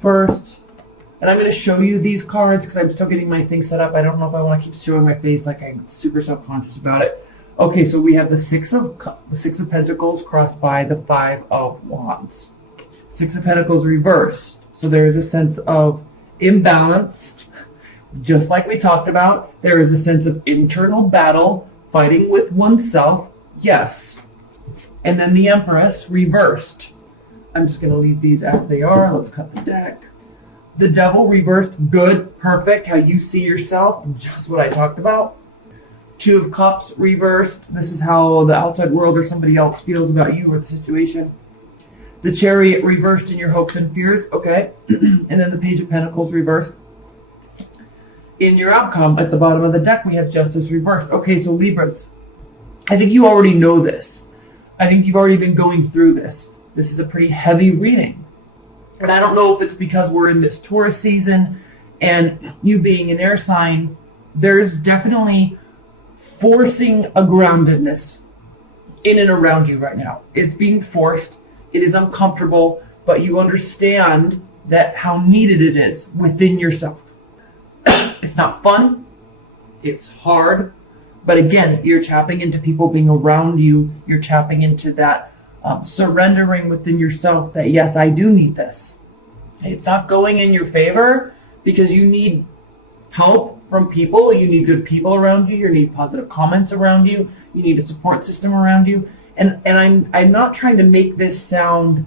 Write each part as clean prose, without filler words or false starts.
first. And I'm going to show you these cards because I'm still getting my thing set up. I don't know if I want to keep showing my face, like I'm super self-conscious about it. Okay, so we have the Six of Pentacles crossed by the Five of Wands. Six of Pentacles reversed. So there is a sense of imbalance, just like we talked about. There is a sense of internal battle, fighting with oneself. Yes. And then the Empress reversed. I'm just going to leave these as they are. Let's cut the deck. The Devil reversed. Good, perfect. How you see yourself. Just what I talked about. Two of Cups reversed. This is how the outside world or somebody else feels about you or the situation. The Chariot reversed in your hopes and fears. Okay. And then the Page of Pentacles reversed. In your outcome, at the bottom of the deck, we have Justice reversed. Okay, so Libras, I think you already know this. I think you've already been going through this. This is a pretty heavy reading. And I don't know if it's because we're in this Taurus season and you being an air sign, there's definitely forcing a groundedness in and around you right now. It's being forced. It is uncomfortable, but you understand that how needed it is within yourself. It's not fun. It's hard. But again, you're tapping into people being around you. You're tapping into that surrendering within yourself that, yes, I do need this. It's not going in your favor because you need help from people. You need good people around you. You need positive comments around you. You need a support system around you. And I'm not trying to make this sound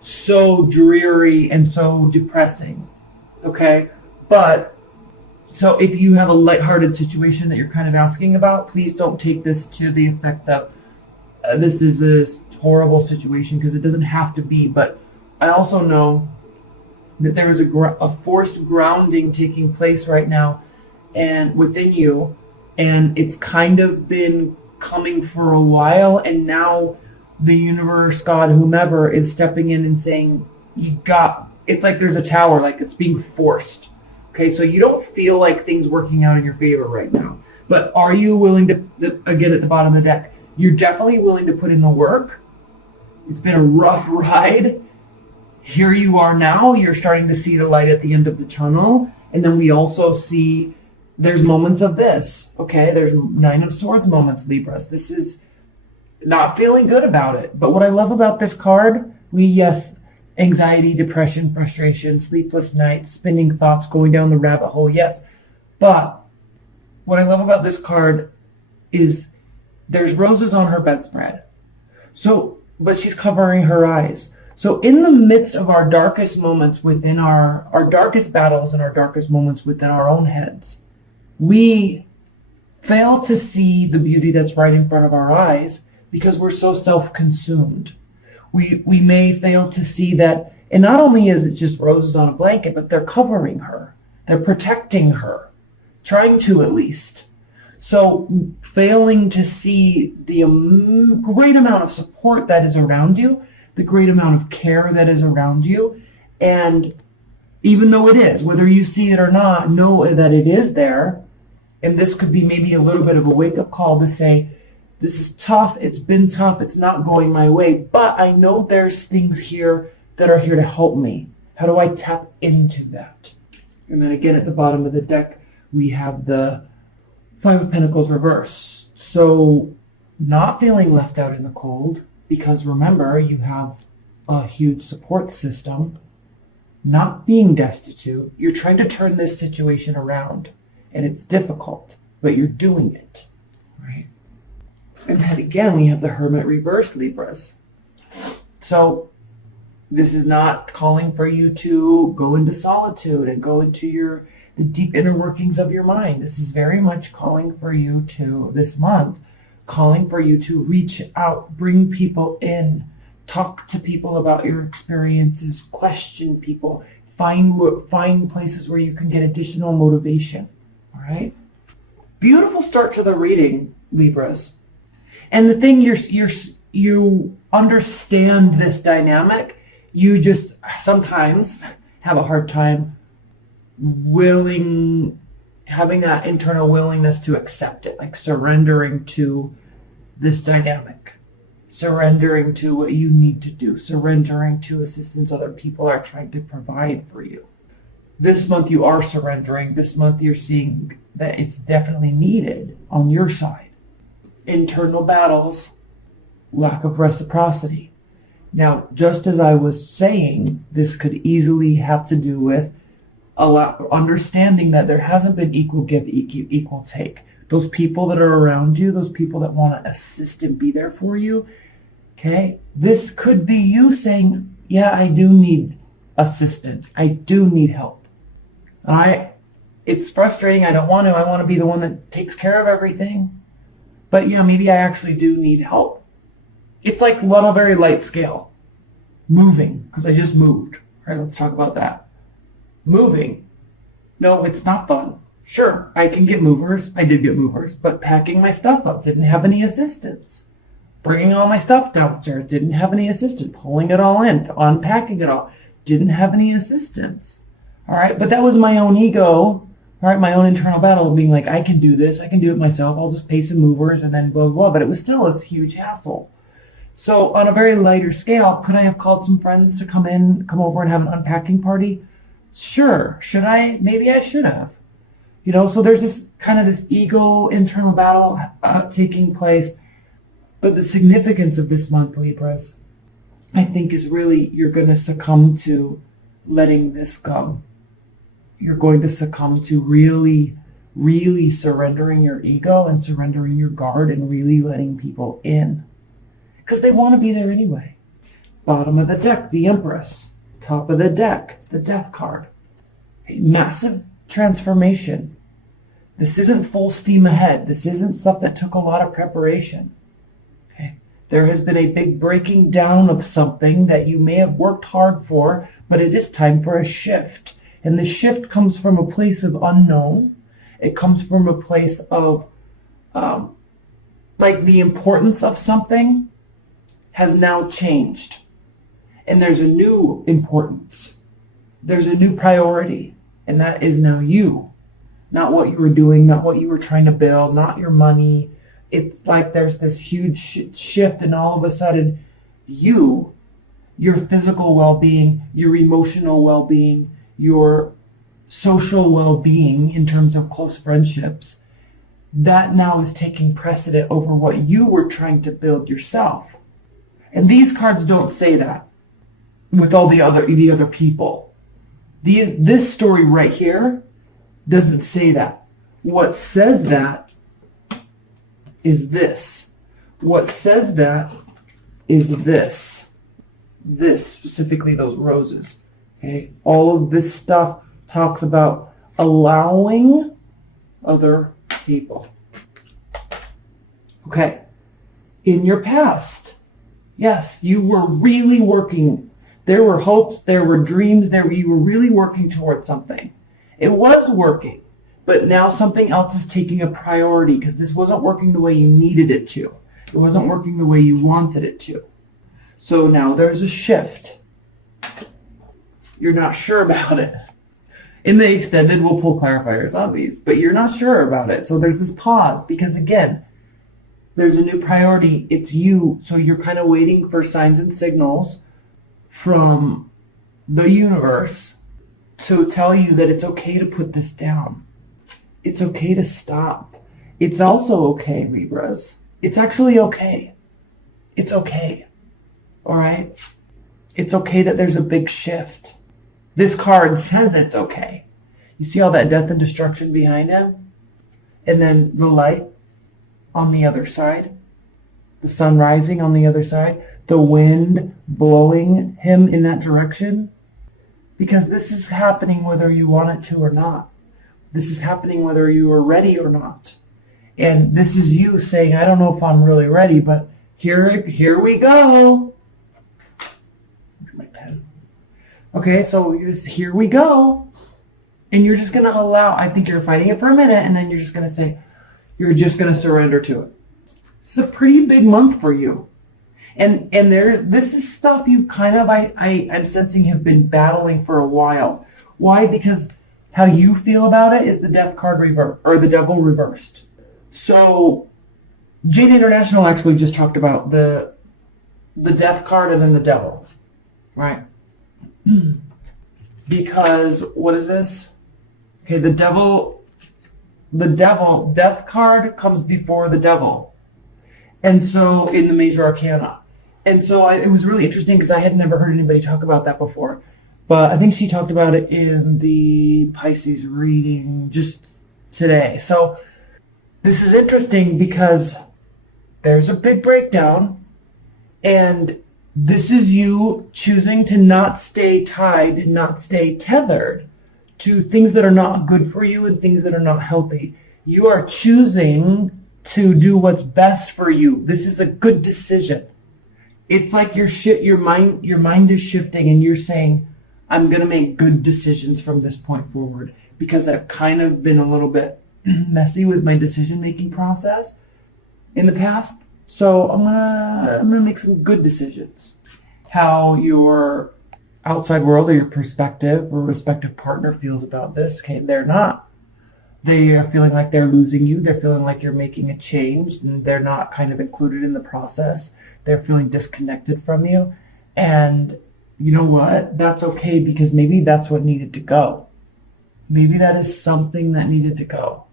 so dreary and so depressing, okay? But so if you have a lighthearted situation that you're kind of asking about, please don't take this to the effect of this is a horrible situation, because it doesn't have to be. But I also know that there is a forced grounding taking place right now and within you, and it's kind of been coming for a while, and now the universe, God, whomever, is stepping in and saying, it's like there's a tower, like it's being forced. Okay, so you don't feel like things working out in your favor right now. But are you willing to, again at the bottom of the deck, you're definitely willing to put in the work. It's been a rough ride. Here you are now. You're starting to see the light at the end of the tunnel. And then we also see there's moments of this. Okay, there's Nine of Swords moments, Libras. This is not feeling good about it. But what I love about this card, yes, anxiety, depression, frustration, sleepless nights, spinning thoughts, going down the rabbit hole, yes. But what I love about this card is there's roses on her bedspread. But she's covering her eyes. So in the midst of our darkest moments within our darkest battles and our darkest moments within our own heads, we fail to see the beauty that's right in front of our eyes because we're so self-consumed. We may fail to see that, and not only is it just roses on a blanket, but they're covering her. They're protecting her, trying to at least. So failing to see the great amount of support that is around you, the great amount of care that is around you, and even though it is, whether you see it or not, know that it is there, and this could be maybe a little bit of a wake-up call to say, this is tough, it's been tough, it's not going my way, but I know there's things here that are here to help me. How do I tap into that? And then again at the bottom of the deck, we have the Five of Pentacles reversed. So not feeling left out in the cold, because remember, you have a huge support system. Not being destitute. You're trying to turn this situation around, and it's difficult, but you're doing it, right? And then again, we have the Hermit reversed, Libras. So this is not calling for you to go into solitude and go into the deep inner workings of your mind. This is very much calling for you to, this month, calling for you to reach out, bring people in, talk to people about your experiences, question people, find places where you can get additional motivation, all right? Beautiful start to the reading, Libras. And the thing, you understand this dynamic. You just sometimes have a hard time having that internal willingness to accept it, like surrendering to this dynamic. surrendering to what you need to do, surrendering to assistance other people are trying to provide for you. This month you are surrendering. This month you're seeing that it's definitely needed on your side. Internal battles, lack of reciprocity. Now, just as I was saying, this could easily have to do with understanding that there hasn't been equal give, equal take. Those people that are around you, those people that want to assist and be there for you, okay? This could be you saying, yeah, I do need assistance. I do need help. It's frustrating. I don't want to. I want to be the one that takes care of everything. But yeah, maybe I actually do need help. It's like on a very light scale. Moving, because I just moved. All right, let's talk about that. Moving. No, it's not fun. Sure, I can get movers. I did get movers, but packing my stuff up didn't have any assistance. Bringing all my stuff downstairs didn't have any assistance. Pulling it all in, unpacking it all, didn't have any assistance. All right, but that was my own ego. All right, my own internal battle of being like, I can do this. I can do it myself. I'll just pay some movers and then blah, blah, blah. But it was still a huge hassle. So on a very lighter scale, could I have called some friends to come over and have an unpacking party? Sure. Should I? Maybe I should have. You know, so there's this kind of this ego internal battle taking place. But the significance of this month, Libras, I think is really you're going to succumb to letting this go. You're going to succumb to really, really surrendering your ego and surrendering your guard and really letting people in. Because they want to be there anyway. Bottom of the deck, the Empress. Top of the deck, the Death card. A massive transformation. This isn't full steam ahead. This isn't stuff that took a lot of preparation. Okay? There has been a big breaking down of something that you may have worked hard for, but it is time for a shift. And the shift comes from a place of unknown. It comes from a place of, like the importance of something has now changed. And there's a new importance. There's a new priority. And that is now you. Not what you were doing, not what you were trying to build, not your money. It's like there's this huge shift and all of a sudden you, your physical well-being, your emotional well-being, your social well-being in terms of close friendships, that now is taking precedent over what you were trying to build yourself. And these cards don't say that with all the other people. This story right here doesn't say that. What says that is this. What says that is this. This, specifically those roses. Okay? All of this stuff talks about allowing other people. Okay. In your past, yes, you were really working. There were hopes, there were dreams, you were really working towards something. It was working, but now something else is taking a priority because this wasn't working the way you needed it to. It wasn't working the way you wanted it to. So now there's a shift. You're not sure about it. In the extended, we'll pull clarifiers on these, but you're not sure about it. So there's this pause because, again, there's a new priority. It's you. So you're kind of waiting for signs and signals from the universe to tell you that it's okay to put this down. It's okay to stop. It's also okay, Libras. It's actually okay. It's okay. All right? It's okay that there's a big shift. This card says it's okay. You see all that death and destruction behind him? And then the light on the other side? The sun rising on the other side? The wind blowing him in that direction? Because this is happening whether you want it to or not. This is happening whether you are ready or not. And this is you saying, I don't know if I'm really ready, but here we go. My pen. Okay, so here we go. And you're just going to allow, I think you're fighting it for a minute, and then you're just going to say, you're just going to surrender to it. It's a pretty big month for you. And this is stuff you've kind of, I'm sensing you've been battling for a while. Why? Because how you feel about it is the death card reversed, or the devil reversed. So Jade International actually just talked about the the Death card and then the Devil, right? Because what is this? Okay, the Devil, Death card comes before the Devil. And so in the Major Arcana. And so it was really interesting because I had never heard anybody talk about that before. But I think she talked about it in the Pisces reading just today. So this is interesting because there's a big breakdown. And this is you choosing to not stay tied and not stay tethered to things that are not good for you and things that are not healthy. You are choosing to do what's best for you. This is a good decision. It's like your mind is shifting and you're saying, I'm going to make good decisions from this point forward because I've kind of been a little bit messy with my decision-making process in the past. So I'm gonna make some good decisions. How your outside world or your perspective or respective partner feels about this, okay, they're not. They are feeling like they're losing you. They're feeling like you're making a change and they're not kind of included in the process. They're feeling disconnected from you. And you know what? That's okay because maybe that's what needed to go. Maybe that is something that needed to go.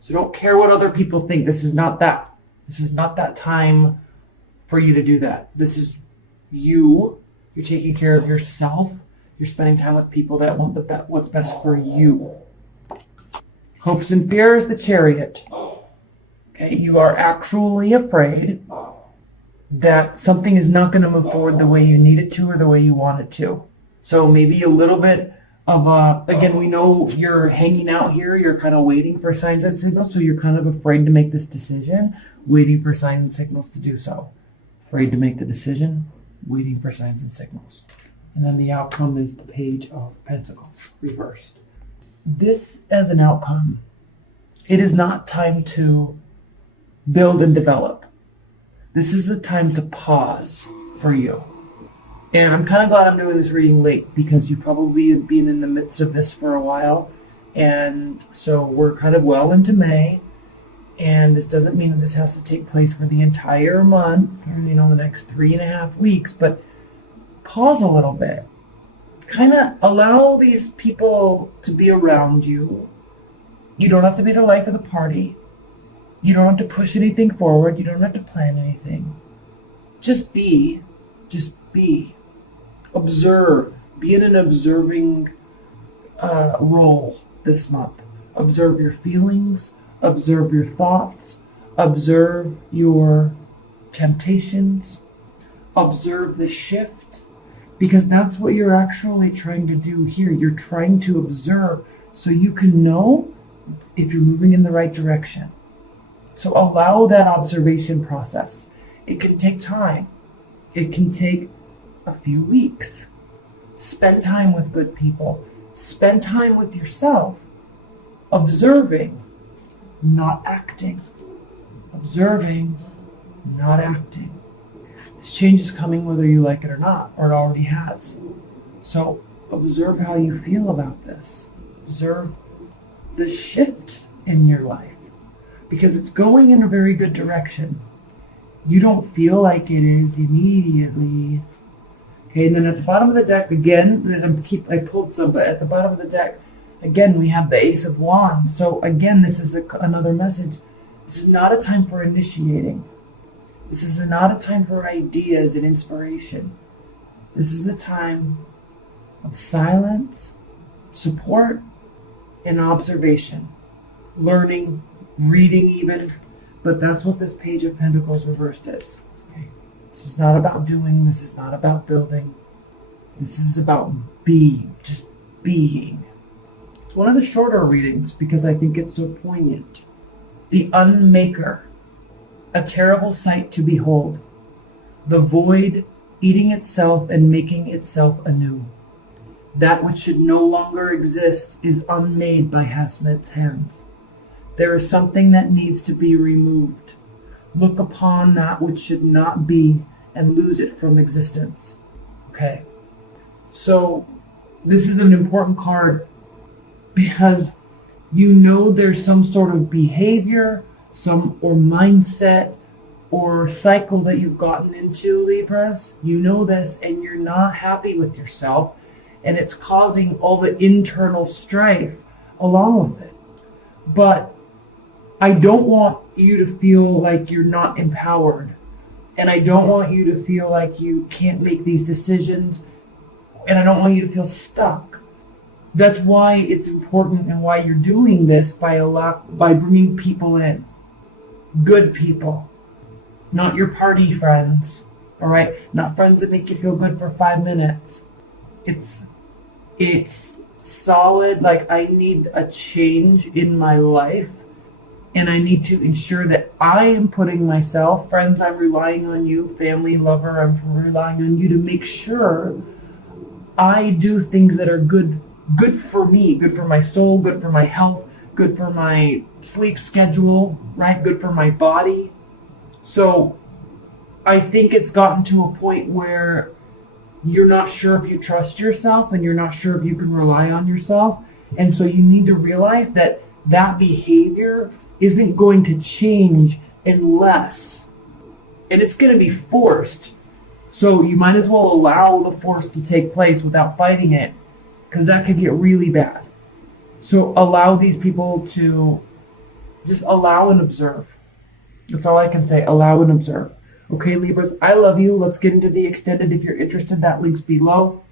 So don't care what other people think. This is not that. This is not that time for you to do that. This is you. You're taking care of yourself. You're spending time with people that want what's best for you. Hopes and fears, the Chariot. Okay, you are actually afraid that something is not going to move forward the way you need it to or the way you want it to. So maybe a little bit of again, we know you're hanging out here. You're kind of waiting for signs and signals. So you're kind of afraid to make this decision, waiting for signs and signals to do so. Afraid to make the decision, waiting for signs and signals. And then the outcome is the Page of Pentacles, reversed. This as an outcome, it is not time to build and develop. This is the time to pause for you. And I'm kind of glad I'm doing this reading late because you probably have been in the midst of this for a while. And so we're kind of well into May. And this doesn't mean that this has to take place for the entire month or, the next 3.5 weeks. But pause a little bit. Kind of allow these people to be around you. You don't have to be the life of the party. You don't have to push anything forward. You don't have to plan anything. Just be. Just be. Observe. Be in an observing role this month. Observe your feelings. Observe your thoughts. Observe your temptations. Observe the shift. Because that's what you're actually trying to do here. You're trying to observe so you can know if you're moving in the right direction. So allow that observation process. It can take time. It can take a few weeks. Spend time with good people. Spend time with yourself. Observing, not acting. Observing, not acting. This change is coming whether you like it or not, or it already has. So observe how you feel about this. Observe the shift in your life. Because it's going in a very good direction. You don't feel like it is immediately. Okay, and then at the bottom of the deck, again, I pulled some, but at the bottom of the deck, again, we have the Ace of Wands. So again, this is another message. This is not a time for initiating. This is not a time for ideas and inspiration. This is a time of silence, support, and observation. Learning, reading even, but that's what this Page of Pentacles reversed is. Okay? This is not about doing, this is not about building. This is about being, just being. It's one of the shorter readings because I think it's so poignant. The Unmaker, a terrible sight to behold. The void eating itself and making itself anew. That which should no longer exist is unmade by Hasmet's hands. There is something that needs to be removed. Look upon that which should not be and lose it from existence. Okay. So this is an important card because you know there's some sort of behavior, or mindset, or cycle that you've gotten into, Libras. You know this, and you're not happy with yourself, and it's causing all the internal strife along with it. But I don't want you to feel like you're not empowered, and I don't want you to feel like you can't make these decisions, and I don't want you to feel stuck. That's why it's important, and why you're doing this by bringing people in. Good people. Not your party friends. All right? Not friends that make you feel good for 5 minutes. It's solid. Like, I need a change in my life, and I need to ensure that I am putting myself, friends, I'm relying on you, family, lover, I'm relying on you to make sure I do things that are good for me, good for my soul, good for my health, good for my sleep schedule, right? Good for my body. So I think it's gotten to a point where you're not sure if you trust yourself, and you're not sure if you can rely on yourself. And so you need to realize that that behavior isn't going to change unless, and it's going to be forced. So you might as well allow the force to take place without fighting it, because that could get really bad. So allow these people to just allow and observe. That's all I can say. Allow and observe. Okay, Libras, I love you. Let's get into the extended. If you're interested, that link's below.